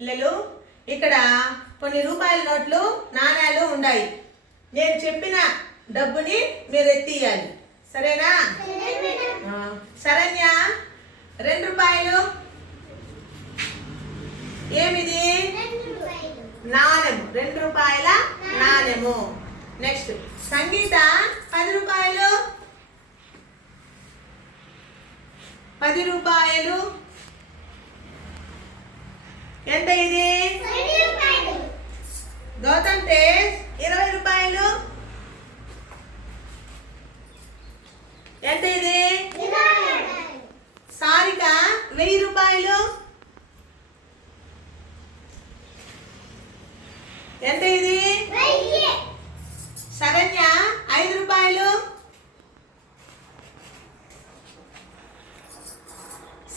పిల్లలు ఇక్కడ కొన్ని రూపాయల నోట్లు నాణ్యాలు ఉన్నాయి నేను చెప్పిన డబ్బుని మీరు ఎత్తియాలి సరేనా? ఆ, శరణ్య రెండు రూపాయలు. ఏమిది? నాణ్యం రెండు రూపాయల నాణ్యము నెక్స్ట్ సంగీత పది రూపాయలు. పది రూపాయలు. ఎంత ఇది? గౌతమ్ తేజ్ ఇరవై రూపాయలు. ఎంత ఇది? సారిక వెయ్యి రూపాయలు. ఎంత ఇది? శరణ్య ఐదు రూపాయలు.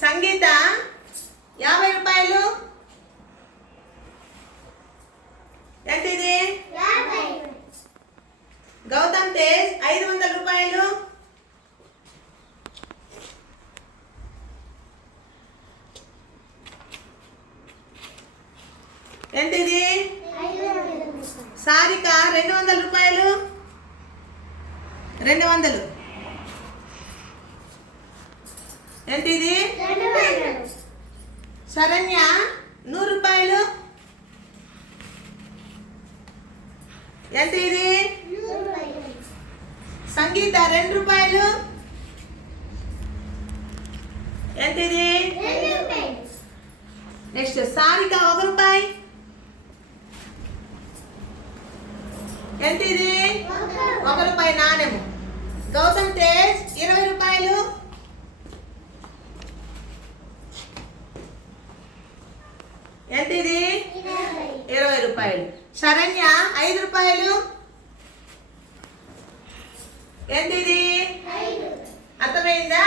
సంగీత యాభై రూపాయలు ఎంత ఇది గౌతమ్ తేజ్ ఐదు వందల రూపాయలు. ఎంత ఇది సారిక రెండు వందల రూపాయలు. రెండు వందలు. ఎంత ఇది శరణ్య నూరు రూపాయలు. ఎంత ఇది సంగీత రెండు రూపాయలు. ఎంత ఇది నెక్స్ట్ సారిక ఒక రూపాయి. ఎంత ఇది ఒక రూపాయి నాణెము. గౌతమ్ తేజ్ ఇరవై రూపాయలు. ఎంత ఇది ఇరవై రూపాయలు. శరణ్య ఐదు రూపాయలు. ఎంత ఇది? అర్థమైందా.